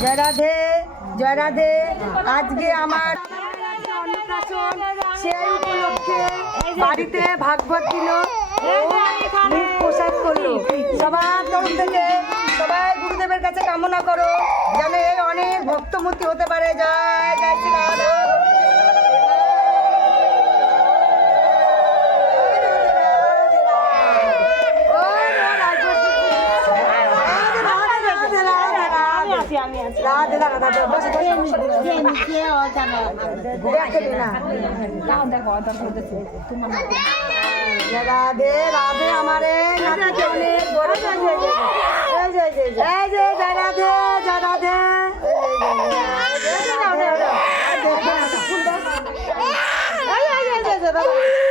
জয় রাধে জয় রাধে। আজকে আমার অন্নপ্রাশন, সেই উপলক্ষে বাড়িতে ভাগবত দিল, প্রসাদ করলো। সবার তরফ থেকে সবাই গুরুদেবের কাছে কামনা করো যেন এই অনেক ভক্তমূর্তি হতে পারে। জয় জয় শ্রী রাধা। রাধে রাধে আমারে অনেক বড় রাধে রাধে।